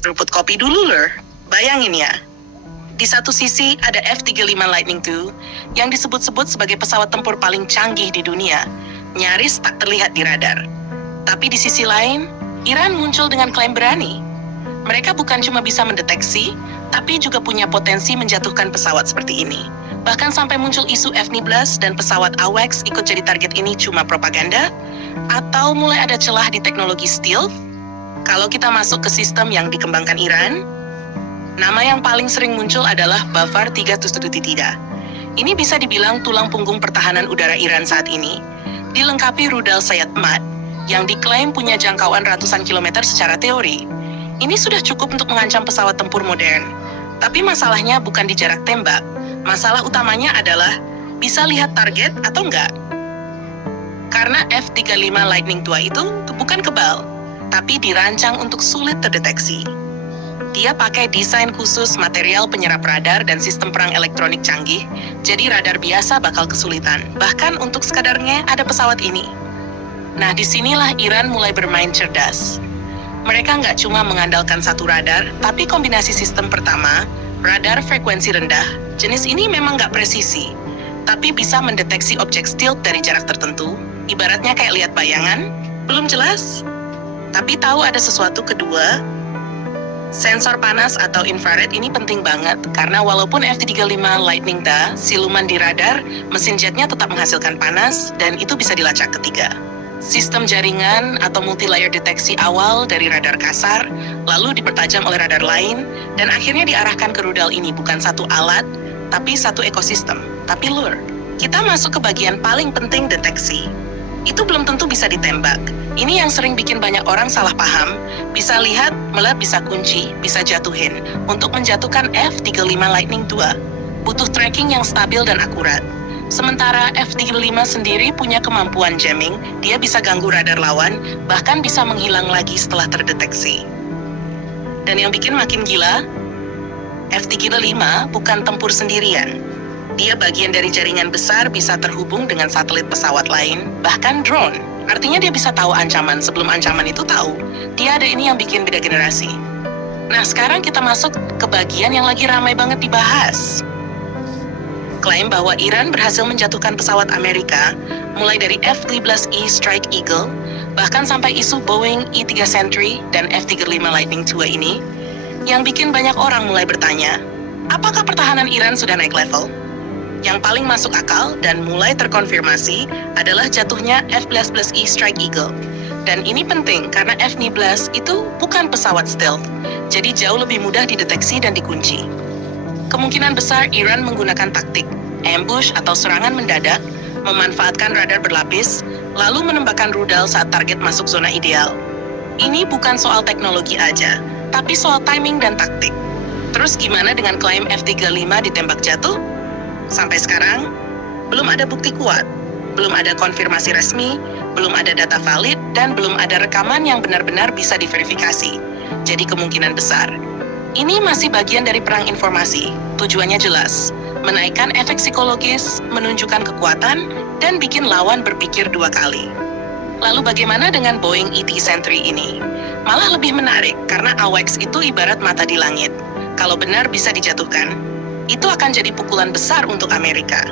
Seruput kopi dulu, Lur. Bayangin ya, di satu sisi ada F-35 Lightning II yang disebut-sebut sebagai pesawat tempur paling canggih di dunia, nyaris tak terlihat di radar. Tapi di sisi lain, Iran muncul dengan klaim berani. Mereka bukan cuma bisa mendeteksi, tapi juga punya potensi menjatuhkan pesawat seperti ini. Bahkan sampai muncul isu F-16 dan pesawat AWACS ikut jadi target ini cuma propaganda, atau mulai ada celah di teknologi stealth. Kalau kita masuk ke sistem yang dikembangkan Iran, nama yang paling sering muncul adalah Bavar 373. Ini bisa dibilang tulang punggung pertahanan udara Iran saat ini, dilengkapi rudal sayap emat yang diklaim punya jangkauan ratusan kilometer secara teori. Ini sudah cukup untuk mengancam pesawat tempur modern. Tapi masalahnya bukan di jarak tembak. Masalah utamanya adalah bisa lihat target atau enggak. Karena F-35 Lightning II itu bukan kebal, tapi dirancang untuk sulit terdeteksi. Dia pakai desain khusus material penyerap radar dan sistem perang elektronik canggih, jadi radar biasa bakal kesulitan. Bahkan untuk sekadarnya ada pesawat ini. Nah, disinilah Iran mulai bermain cerdas. Mereka nggak cuma mengandalkan satu radar, tapi kombinasi sistem pertama, radar frekuensi rendah. Jenis ini memang nggak presisi, tapi bisa mendeteksi objek stealth dari jarak tertentu, ibaratnya kayak lihat bayangan, belum jelas, tapi tahu ada sesuatu. Kedua, sensor panas atau infrared ini penting banget, karena walaupun F-35 Lightning II siluman di radar, mesin jetnya tetap menghasilkan panas, dan itu bisa dilacak. Ketiga, sistem jaringan atau multi-layer deteksi awal dari radar kasar, lalu dipertajam oleh radar lain, dan akhirnya diarahkan ke rudal ini. Bukan satu alat, tapi satu ekosistem. Tapi Lur, kita masuk ke bagian paling penting, deteksi. Itu belum tentu bisa ditembak. Ini yang sering bikin banyak orang salah paham. Bisa lihat, malah bisa kunci, bisa jatuhin. Untuk menjatuhkan F-35 Lightning II, butuh tracking yang stabil dan akurat. Sementara F-35 sendiri punya kemampuan jamming, dia bisa ganggu radar lawan, bahkan bisa menghilang lagi setelah terdeteksi. Dan yang bikin makin gila, F-35 bukan tempur sendirian. Dia bagian dari jaringan besar, bisa terhubung dengan satelit pesawat lain, bahkan drone. Artinya dia bisa tahu ancaman sebelum ancaman itu tahu. Dia ada ini yang bikin beda generasi. Nah, sekarang kita masuk ke bagian yang lagi ramai banget dibahas. Klaim bahwa Iran berhasil menjatuhkan pesawat Amerika, mulai dari F-15E Strike Eagle, bahkan sampai isu Boeing E-3 Sentry dan F-35 Lightning II ini, yang bikin banyak orang mulai bertanya, apakah pertahanan Iran sudah naik level? Yang paling masuk akal dan mulai terkonfirmasi adalah jatuhnya F-15E Strike Eagle. Dan ini penting karena F-15 itu bukan pesawat stealth, jadi jauh lebih mudah dideteksi dan dikunci. Kemungkinan besar Iran menggunakan taktik ambush atau serangan mendadak, memanfaatkan radar berlapis, lalu menembakkan rudal saat target masuk zona ideal. Ini bukan soal teknologi aja, tapi soal timing dan taktik. Terus gimana dengan klaim F-35 ditembak jatuh? Sampai sekarang, belum ada bukti kuat, belum ada konfirmasi resmi, belum ada data valid, dan belum ada rekaman yang benar-benar bisa diverifikasi. Jadi kemungkinan besar, ini masih bagian dari perang informasi. Tujuannya jelas, menaikkan efek psikologis, menunjukkan kekuatan, dan bikin lawan berpikir dua kali. Lalu bagaimana dengan Boeing E-3 Sentry ini? Malah lebih menarik, karena AWACS itu ibarat mata di langit. Kalau benar bisa dijatuhkan, itu akan jadi pukulan besar untuk Amerika.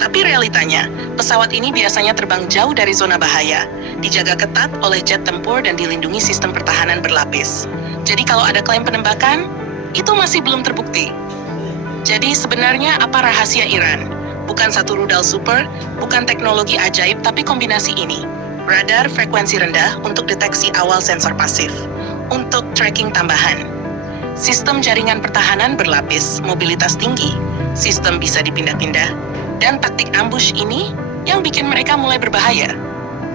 Tapi realitanya, pesawat ini biasanya terbang jauh dari zona bahaya, dijaga ketat oleh jet tempur dan dilindungi sistem pertahanan berlapis. Jadi kalau ada klaim penembakan, itu masih belum terbukti. Jadi sebenarnya apa rahasia Iran? Bukan satu rudal super, bukan teknologi ajaib, tapi kombinasi ini. Radar frekuensi rendah untuk deteksi awal sensor pasif, untuk tracking tambahan. Sistem jaringan pertahanan berlapis, mobilitas tinggi, sistem bisa dipindah-pindah, dan taktik ambush ini yang bikin mereka mulai berbahaya.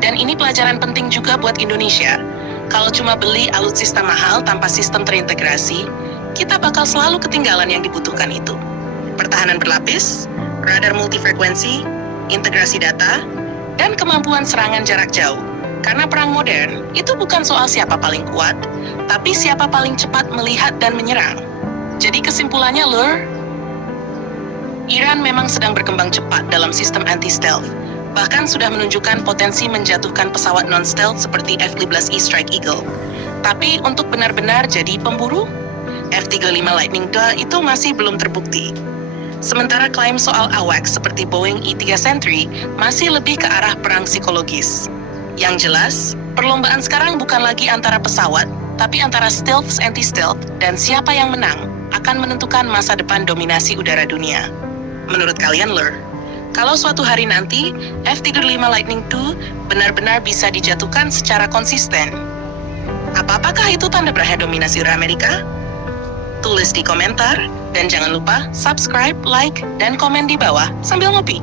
Dan ini pelajaran penting juga buat Indonesia. Kalau cuma beli alutsista mahal tanpa sistem terintegrasi, kita bakal selalu ketinggalan yang dibutuhkan itu. Pertahanan berlapis, radar multifrekuensi, integrasi data, dan kemampuan serangan jarak jauh. Karena perang modern itu bukan soal siapa paling kuat, tapi siapa paling cepat melihat dan menyerang. Jadi kesimpulannya, Lur, Iran memang sedang berkembang cepat dalam sistem anti-stealth, bahkan sudah menunjukkan potensi menjatuhkan pesawat non-stealth seperti F-15E Strike Eagle. Tapi untuk benar-benar jadi pemburu, F-35 Lightning II itu masih belum terbukti. Sementara klaim soal AWACS seperti Boeing E-3 Sentry masih lebih ke arah perang psikologis. Yang jelas, perlombaan sekarang bukan lagi antara pesawat, tapi antara stealth anti-stealth, dan siapa yang menang akan menentukan masa depan dominasi udara dunia. Menurut kalian, Lur, kalau suatu hari nanti F-35 Lightning II benar-benar bisa dijatuhkan secara konsisten, apakah itu tanda berakhir dominasi udara Amerika? Tulis di komentar, dan jangan lupa subscribe, like, dan komen di bawah sambil ngopi.